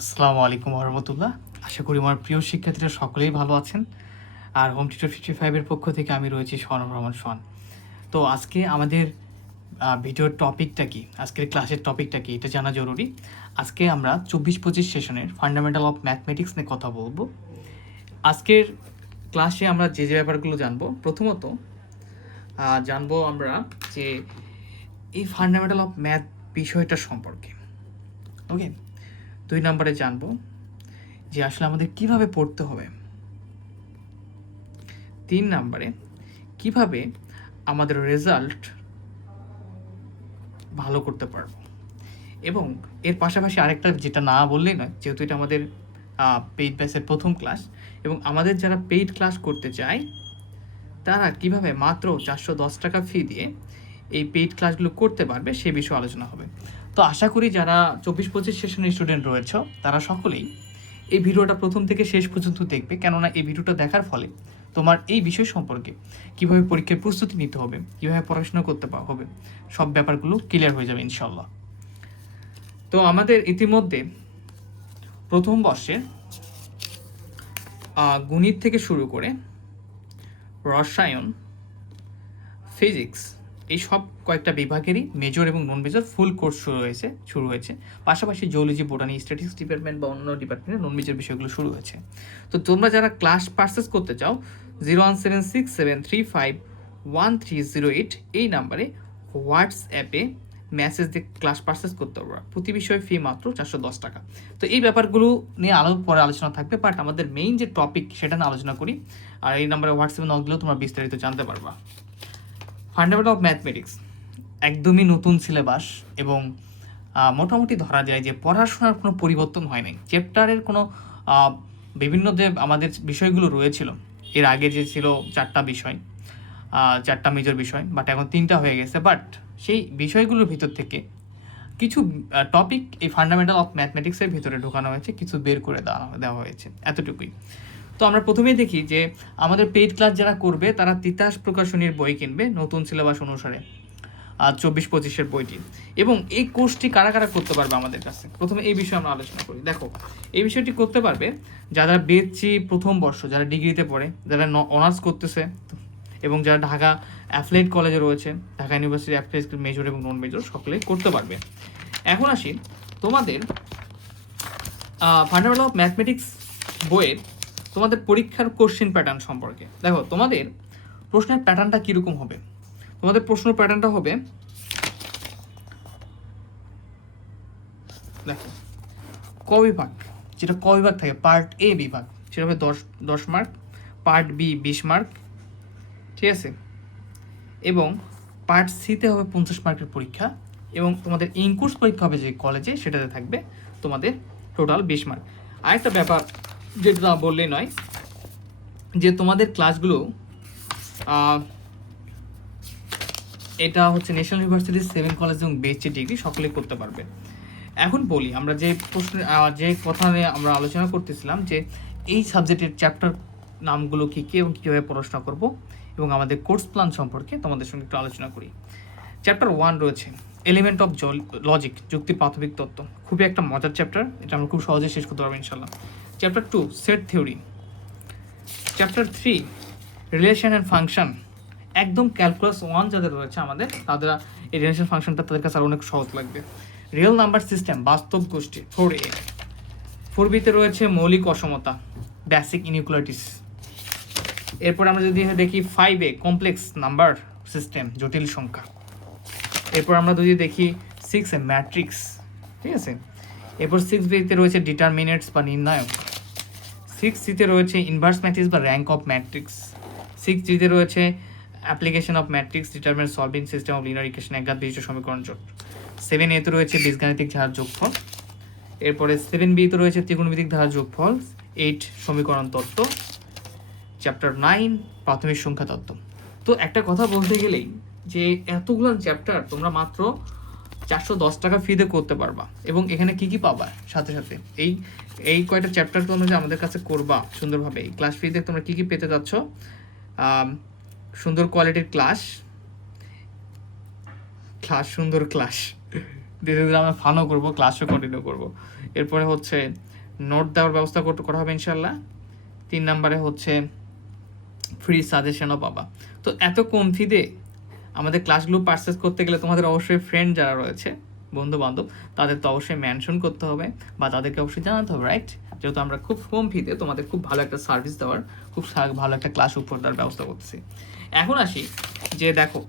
আসসালামু আলাইকুম রহমতুল্লাহ। আশা করি আমার প্রিয় শিক্ষার্থীরা সকলেই ভালো আছেন। আর হোম টিচার ফিফটি ফাইভের পক্ষ থেকে আমি রয়েছি স্বর্ণ রহমান সোহান। তো আজকে আমাদের ভিডিওর টপিকটা কি? আজকের ক্লাসের টপিকটা কি? এটা জানা জরুরি। আজকে আমরা চব্বিশ পঁচিশ সেশনের ফান্ডামেন্টাল অফ ম্যাথমেটিক্স নিয়ে কথা বলব। আজকের ক্লাসে আমরা যে যে ব্যাপারগুলো জানব, প্রথমত জানব আমরা যে এই ফান্ডামেন্টাল অফ ম্যাথ বিষয়টা সম্পর্কে। ওকে দুই নম্বরে জানব যে আসলে আমাদের কীভাবে পড়তে হবে। তিন নম্বরে, কীভাবে আমাদের রেজাল্ট ভালো করতে পারব? এবং এর পাশাপাশি আরেকটা যেটা না বললেই নয়, যেহেতু এটা আমাদের পেইড ব্যাচের প্রথম ক্লাস এবং আমাদের যারা পেইড ক্লাস করতে চায়, তারা কীভাবে মাত্র চারশো দশ টাকা ফি দিয়ে এই পেইড ক্লাসগুলো করতে পারবে, সে বিষয়ে আলোচনা হবে। তো আশা করি যারা চব্বিশ পঁচিশ সেশনের স্টুডেন্ট রয়েছে, তারা সকলেই এই ভিডিওটা প্রথম থেকে শেষ পর্যন্ত দেখবে, কেননা এই ভিডিওটা দেখার ফলে তোমার এই বিষয় সম্পর্কে কীভাবে পরীক্ষার প্রস্তুতি নিতে হবে, কীভাবে পড়াশোনা করতে হবে, সব ব্যাপারগুলো ক্লিয়ার হয়ে যাবে ইনশাল্লাহ তো আমাদের ইতিমধ্যে প্রথম বর্ষে গণিত থেকে শুরু করে রসায়ন ফিজিক্স এই সব কয়েকটা বিভাগেরই মেজর এবং নন মেজর ফুল কোর্স শুরু হয়েছে শুরু হয়েছে। পাশাপাশি জিওলজি বোটানি স্ট্যাটিক্স ডিপার্টমেন্ট বা অন্য ডিপার্টমেন্টের নন মেজর বিষয়গুলো শুরু হয়েছে। তো তোমরা যারা ক্লাস পার্সেস করতে চাও zero one seven six seven three five one three zero eight এই নাম্বারে হোয়াটসঅ্যাপে মেসেজ দিয়ে ক্লাস পার্সেস করতে পারবা। প্রতি বিষয়ে ফি মাত্র চারশো দশ টাকা। তো এই ব্যাপারগুলো নিয়ে আলো পরে আলোচনা থাকবে বাট আমাদের মেইন যে টপিক সেটা নিয়ে আলোচনা করি। আর এই নাম্বারে হোয়াটসঅ্যাপে নক দিলেও তোমরা বিস্তারিত জানতে পারবা। ফান্ডামেন্টাল অফ ম্যাথমেটিক্স একদমই নতুন সিলেবাস এবং মোটামুটি ধরা যায় যে পড়াশোনার কোনো পরিবর্তন হয় নাই। চ্যাপ্টারের কোনো বিভিন্ন যে আমাদের বিষয়গুলো রয়েছিল, এর আগে যে ছিল চারটা বিষয় চারটা মেজর বিষয় বাট এখন তিনটা হয়ে গেছে। বাট সেই বিষয়গুলোর ভিতর থেকে কিছু টপিক এই ফান্ডামেন্টাল অফ ম্যাথমেটিক্সের ভিতরে ঢোকানো হয়েছে, কিছু বের করে দেওয়া দেওয়া হয়েছে, এতটুকুই। তো আমরা প্রথমেই দেখি যে আমাদের পেইড ক্লাস যারা করবে, তারা তিতাস প্রকাশনীর বই কিনবে নতুন সিলেবাস অনুসারে আর চব্বিশ পঁচিশের বইটি। এবং এই কোর্সটি কারা কারা করতে পারবে আমাদের কাছে? প্রথমে এই বিষয়ে আমরা আলোচনা করি। দেখো, এই বিষয়টি করতে পারবে যারা বেচছি প্রথম বর্ষ, যারা ডিগ্রিতে পড়ে, যারা অনার্স করতেছে, এবং যারা ঢাকা অ্যাফলেট কলেজে রয়েছে, ঢাকা ইউনিভার্সিটি অ্যাফলেট মেজর এবং নন মেজর সকলেই করতে পারবে। এখন আসি তোমাদের ফান্ডামেন্টাল অফ ম্যাথমেটিক্স বইয়ের তোমাদের পরীক্ষার কোশ্চেন প্যাটার্ন সম্পর্কে। দেখো, তোমাদের প্রশ্নের প্যাটার্নটা কীরকম হবে? তোমাদের প্রশ্ন প্যাটার্নটা হবে, দেখো, ক বিভাগ, যেটা ক বিভাগ থাকে পার্ট এ বিভাগ, সেটা হবে দশ দশ মার্ক পার্ট বি বিশ মার্ক ঠিক আছে? এবং পার্ট সিতে হবে পঞ্চাশ মার্কের পরীক্ষা, এবং তোমাদের ইনকোর্স পরীক্ষা হবে যে কলেজে সেটাতে থাকবে তোমাদের টোটাল বিশ মার্ক আরেকটা ব্যাপার যেটা বললেই নয়, যে তোমাদের ক্লাসগুলো এটা হচ্ছে ন্যাশনাল ইউনিভার্সিটি সেভেন কলেজ এবং বিএসসি ডিগ্রি সকলে করতে পারবে। এখন বলি, আমরা যে প্রশ্ন যে কথা আমরা আলোচনা করতেছিলাম যে এই সাবজেক্টের চ্যাপ্টার নামগুলো কী কী এবং কীভাবে পড়াশোনা করব এবং আমাদের কোর্স প্ল্যান সম্পর্কে তোমাদের সঙ্গে একটু আলোচনা করি। চ্যাপ্টার ওয়ান রয়েছে এলিমেন্ট অফ লজিক যুক্তির প্রাথমিক তত্ত্ব। খুবই একটা মজার চ্যাপ্টার এটা আমরা খুব সহজে শেষ করতে পারব ইনশাল্লাহ chapter two set theory chapter three relation and function একদম ক্যালকুলাস ওয়ান যাদের রয়েছে আমাদের, তাদের এই রিলেশন ফাংশনটা তাদের কাছে আরও অনেক সহজ লাগবে। রিয়েল নাম্বার সিস্টেম বাস্তব গোষ্ঠী ফোর এ ফোর বিতে রয়েছে মৌলিক অসমতা বেসিক ইনইকুয়ালিটিস এরপর আমরা যদি দেখি five A complex number system জটিল সংখ্যা। এরপর আমরা যদি দেখি সিক্স এ ম্যাট্রিক্স ঠিক আছে? এরপর সিক্স বিতে রয়েছে ডিটারমিনেটস বা নির্ণায়ক। সিক্স সিতে রয়েছে ইনভার্স ম্যাট্রিক্স বা র্যাঙ্ক অফ ম্যাট্রিক্স সিক্স জিতে রয়েছে application of matrix determinant solving system of linear equation একঘাত বিশিষ্ট সমীকরণ জোট। সেভেন এতে রয়েছে বীজগাণিতিক ধারার যোগফল। এরপরে সেভেন বিতে রয়েছে ত্রিগুণমিতিক ধারার যোগফল। এইট সমীকরণ তত্ত্ব। চ্যাপ্টার নাইন প্রাথমিক সংখ্যা তত্ত্ব। তো একটা কথা বলতে গেলেই যে এতগুলো চ্যাপ্টার তোমরা মাত্র চারশো দশ টাকা ফিতে করতে পারবা। এবং এখানে কি কি পাবা? সাথে সাথে এই এই কয়টা চ্যাপ্টার তোমরা যে আমাদের কাছে করবা সুন্দরভাবে, এই ক্লাস ফিতে তোমরা কি কি পেতে যাচ্ছ? সুন্দর কোয়ালিটির ক্লাস ক্লাস সুন্দর ক্লাস ধীরে ধীরে আমরা ফানও করব ক্লাসও কন্টিনিউ করব। এরপরে হচ্ছে নোট দেওয়ার ব্যবস্থা করতে করা হবে ইনশাল্লাহ তিন নম্বরে হচ্ছে ফ্রি সাজেশনও পাবা। তো এত কম ফিতে আমাদের ক্লাসগুলো পারচেস করতে গেলে তোমাদের অবশ্যই ফ্রেন্ড যারা রয়েছে বন্ধু বান্ধব তাদের তো অবশ্যই মেনশন করতে হবে বা তাদেরকে অবশ্যই জানাতে হবে রাইট যেহেতু আমরা খুব কম ফিতে তোমাদের খুব ভালো একটা সার্ভিস দেওয়ার, খুব ভালো একটা ক্লাস উপর দেওয়ার ব্যবস্থা করতেছি। এখন আসি যে দেখো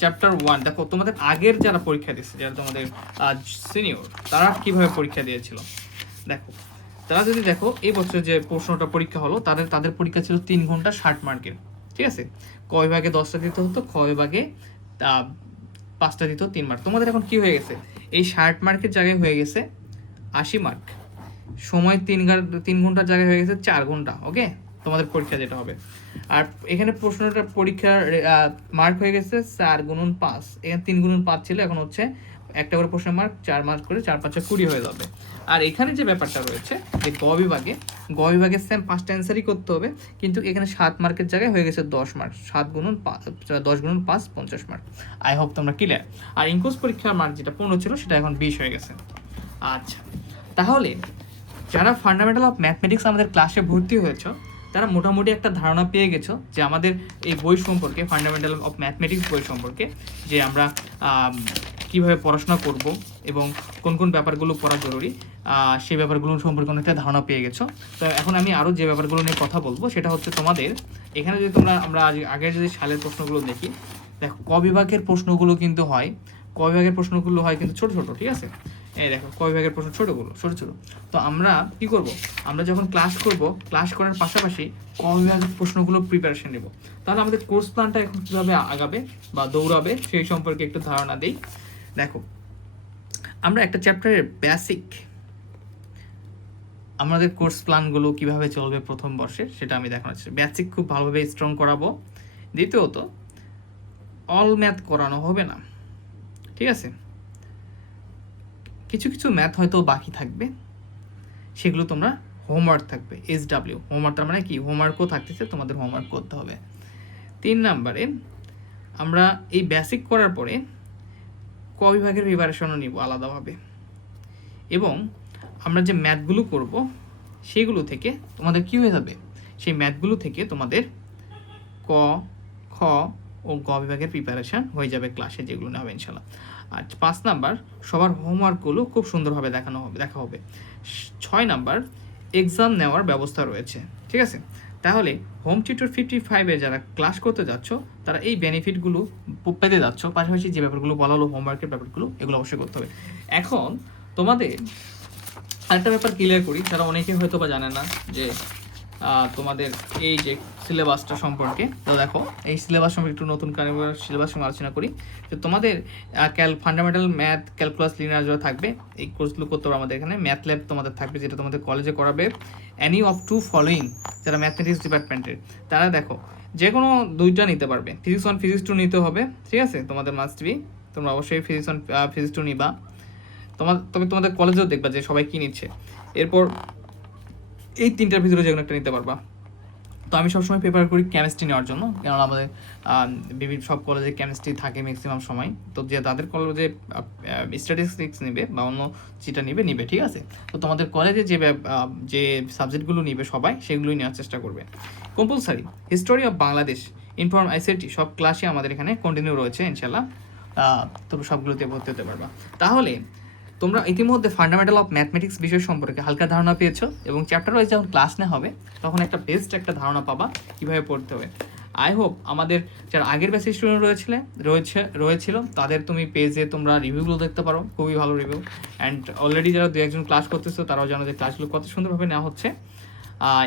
চ্যাপ্টার ওয়ান দেখো তোমাদের আগের যারা পরীক্ষা দিয়েছে, যারা তোমাদের সিনিয়র তারা কীভাবে পরীক্ষা দিয়েছিল? দেখো, তারা যদি দেখো এই বছর যে প্রশ্নটা পরীক্ষা হলো, তাদের তাদের পরীক্ষা ছিল তিন ঘণ্টা ষাট মার্কের ঠিক আছে? ক বিভাগে দশটা দিতে হতো? খ বিভাগে পাঁচটা দিত তিন মার্ক তোমাদের এখন কি হয়ে গেছে? এই ষাট মার্কের জায়গায় হয়ে গেছে আশি মার্ক সময় তিন তিন ঘণ্টার জায়গায় হয়ে গেছে চার ঘণ্টা ওকে তোমাদের পরীক্ষা যেটা হবে। আর এখানে প্রশ্নটা পরীক্ষার মার্ক হয়ে গেছে চার গুণন পাঁচ। এখানে তিন গুণন পাঁচ ছিল, এখন হচ্ছে একটা করে প্রশ্ন মার্ক চার মার্ক করে চার পাঁচটা কুড়ি হয়ে যাবে। আর এখানে যে ব্যাপারটা রয়েছে যে গ বিভাগে গ বিভাগে সেম পাঁচটা অ্যান্সারই করতে হবে কিন্তু এখানে সাত মার্কের জায়গায় হয়ে গেছে দশ মার্ক সাত গুণন দশ গুণন পাঁচ পঞ্চাশ মার্ক আই হোপ তোমরা ক্লিয়ার আর ইনকোর্স পরীক্ষার মার্ক যেটা পনেরো ছিল সেটা এখন বিশ হয়ে গেছে। আচ্ছা তাহলে যারা ফান্ডামেন্টাল অফ ম্যাথমেটিক্স আমাদের ক্লাসে ভর্তি হয়েছ তারা মোটামুটি একটা ধারণা পেয়ে গেছো যে আমাদের এই বই সম্পর্কে ফান্ডামেন্টাল অফ ম্যাথমেটিক্স বই সম্পর্কে যে আমরা আম, কীভাবে পড়াশোনা করব এবং কোন কোন ব্যাপারগুলো পড়া জরুরি সেই ব্যাপারগুলো সম্পর্কে অনেকটা ধারণা পেয়ে গেছো। তো এখন আমি আরও যে ব্যাপারগুলো নিয়ে কথা বলব সেটা হচ্ছে তোমাদের, এখানে যদি তোমরা, আমরা আগের যদি সালের প্রশ্নগুলো দেখি, দেখো, ক বিভাগের প্রশ্নগুলো কিন্তু হয়, ক বিভাগের প্রশ্নগুলো হয় কিন্তু ছোট ছোট, ঠিক আছে? এই দেখো, ক বিভাগের প্রশ্ন ছোটোগুলো, ছোটো ছোটো। তো আমরা কি করব? আমরা যখন ক্লাস করব ক্লাস করার পাশাপাশি ক বিভাগের প্রশ্নগুলো প্রিপারেশন নেব। তাহলে আমাদের কোর্স প্ল্যানটা এখন কীভাবে আগাবে বা দৌড়াবে সেই সম্পর্কে একটু ধারণা দেই। দেখো, আমরা একটা চ্যাপ্টারের বেসিক আমাদের কোর্স প্ল্যানগুলো কীভাবে চলবে প্রথম বর্ষে সেটা আমি দেখানো হচ্ছে বেসিক খুব ভালোভাবে স্ট্রং করাবো। দ্বিতীয়ত অল ম্যাথ করানো হবে না। ঠিক আছে? কিছু কিছু ম্যাথ হয়তো বাকি থাকবে। সেগুলো তোমরা হোমওয়ার্ক থাকবে এস ডাব্লিউ হোমওয়ার্ক তার মানে কি? হোমওয়ার্কও থাকতেছে, তোমাদের হোমওয়ার্ক করতে হবে। তিন নাম্বারে, আমরা এই বেসিক করার পরে ক বিভাগের প্রিপারেশনও নিব আলাদাভাবে। এবং আমরা যে ম্যাথগুলো করব, সেগুলো থেকে তোমাদের কী হয়ে যাবে? সেই ম্যাথগুলো থেকে তোমাদের ক, খ ও গ বিভাগের প্রিপারেশন হয়ে যাবে ক্লাসে যেগুলো নেওয়া হবে ইনশাল্লাহ আর পাঁচ নাম্বার, সবার হোমওয়ার্কগুলো খুব সুন্দরভাবে দেখানো হবে, দেখা হবে। ছয় নাম্বার এক্সাম নেওয়ার ব্যবস্থা রয়েছে, ঠিক আছে? তাহলে হোম টিউটর ফিফটি ফাইভে যারা ক্লাস করতে যাচ্ছ, তারা এই বেনিফিটগুলো পেতে যাচ্ছ। পাশাপাশি যে ব্যাপারগুলো বলা হলো হোমওয়ার্কের ব্যাপারগুলো, এগুলো অবশ্যই করতে হবে। এখন তোমাদের আরেকটা ব্যাপার ক্লিয়ার করি, যারা অনেকে হয়তো বা জানে না যে তোমাদের এই যে সিলেবাসটা সম্পর্কে, তো দেখো, এই সিলেবাস সম্পর্কে একটু নতুন সিলেবাস সম্পর্কে আলোচনা করি। তো তোমাদের cal fundamental math calculus linear যারা থাকবে। এই কোর্সগুলো করতে হবে আমাদের এখানে। ম্যাথ ল্যাব তোমাদের থাকবে, যেটা তোমাদের কলেজে করাবে। অ্যানি অফ টু ফলোয়িং যারা ম্যাথমেটিক্স ডিপার্টমেন্টের তারা দেখো যে কোনো দুইটা নিতে পারবে। ফিজিক্স ওয়ান ফিজিক্স টু নিতে হবে, ঠিক আছে? তোমাদের মাস্ট বি তোমরা অবশ্যই ফিজিক্স ওয়ান ফিজিক্স টু নিবা। তোমার তবে তোমাদের কলেজেও দেখবা যে সবাই কি নিচ্ছে। এরপর এই তিনটার ভিতরে যে কোনো একটা নিতে পারবা। তো আমি সবসময় প্রেফার করি কেমিস্ট্রি নেওয়ার জন্য, কেননা আমাদের বিভিন্ন সব কলেজে কেমিস্ট্রি থাকে ম্যাক্সিমাম সময়। তো যে তাদের কলেজে স্ট্যাটিস্টিক্স নেবে বা অন্য যেটা নেবে, নিবে, ঠিক আছে? তো তোমাদের কলেজে যে যে সাবজেক্টগুলো নিবে সবাই, সেগুলোই নেওয়ার চেষ্টা করবে। Compulsory history of Bangladesh inform ICT সব ক্লাসই আমাদের এখানে কন্টিনিউ রয়েছে ইনশাল্লাহ তোমরা সবগুলোতে ভর্তি হতে পারবা। তাহলে তোমরা ইতিমধ্যে ফান্ডামেন্টাল অফ ম্যাথমেটিক্স বিষয় সম্পর্কে হালকা ধারণা পেয়েছ এবং চ্যাপ্টার ওয়াইজ যখন ক্লাস নেওয়া হবে, তখন একটা বেস্ট একটা ধারণা পাবা কীভাবে পড়তে হবে। আই হোপ আমাদের যারা আগের ব্যাচে স্টুডেন্ট রয়েছিল, রয়েছে, রয়েছিল, তাদের তুমি পেজে তোমরা রিভিউগুলো দেখতে পারো, খুবই ভালো রিভিউ অ্যান্ড অলরেডি যারা দু একজন ক্লাস করতেছো, তারাও জানো যে ক্লাসগুলো কত সুন্দরভাবে নেওয়া হচ্ছে।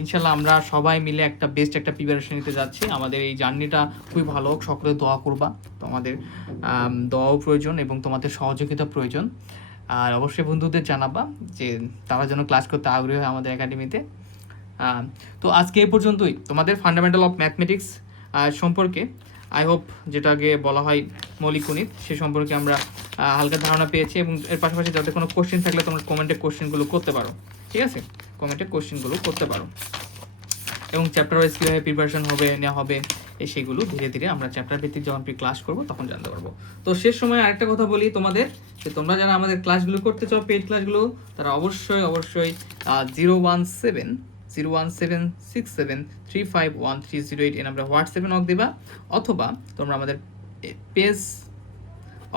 ইনশাল্লাহ আমরা সবাই মিলে একটা বেস্ট একটা প্রিপারেশন নিতে যাচ্ছি। আমাদের এই জার্নিটা খুবই ভালো হোক, সকলে দোয়া করবা। তোমাদের দোয়াও প্রয়োজন এবং তোমাদের সহযোগিতা প্রয়োজন। আর অবশ্যই বন্ধুদের জানাবা যে তারা যেন ক্লাস করতে আগ্রহী হয় আমাদের একাডেমিতে তো। আজকে এই পর্যন্তই। তোমাদের ফান্ডামেন্টাল অফ ম্যাথমেটিক্স সম্পর্কে আই হোপ যেটাকে বলা হয় মৌলিক গণিত, সে সম্পর্কে আমরা হালকা ধারণা পেয়েছি এবং এর পাশাপাশি যাদের কোনো কোশ্চেন থাকলে তোমরা কমেন্টে কোশ্চেনগুলো করতে পারো। ঠিক আছে? কমেন্টে কোশ্চেনগুলো করতে পারো। এবং চ্যাপ্টার ওয়াইজ কীভাবে প্রিপারেশন হবে, নেওয়া হবে এই সেগুলো ধীরে ধীরে আমরা চ্যাপ্টার ভিত্তিক যখন ক্লাস করব, তখন জানতে পারব। তো শেষ সময় আরেকটা কথা বলি তোমাদের, যে তোমরা যারা আমাদের ক্লাসগুলো করতে চাও পেইড ক্লাসগুলো তারা অবশ্যই অবশ্যই zero one seven zero one seven six seven three five one three zero eight এই নাম্বারে হোয়াটসঅ্যাপে নক দিবা, অথবা তোমরা আমাদের পেজ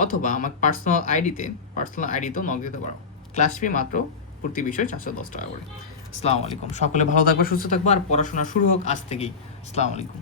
অথবা আমার পার্সোনাল আইডিতে পার্সোনাল আইডিতেও নক দিতে পারো। ক্লাস ফি মাত্র প্রতি বিষয় চারশো দশ টাকা করে। আসসালামু আলাইকুম। সকলে ভালো থাকবে সুস্থ থাকবে আর পড়াশোনা শুরু হোক, আজ থেকেই। আসসালামু আলাইকুম।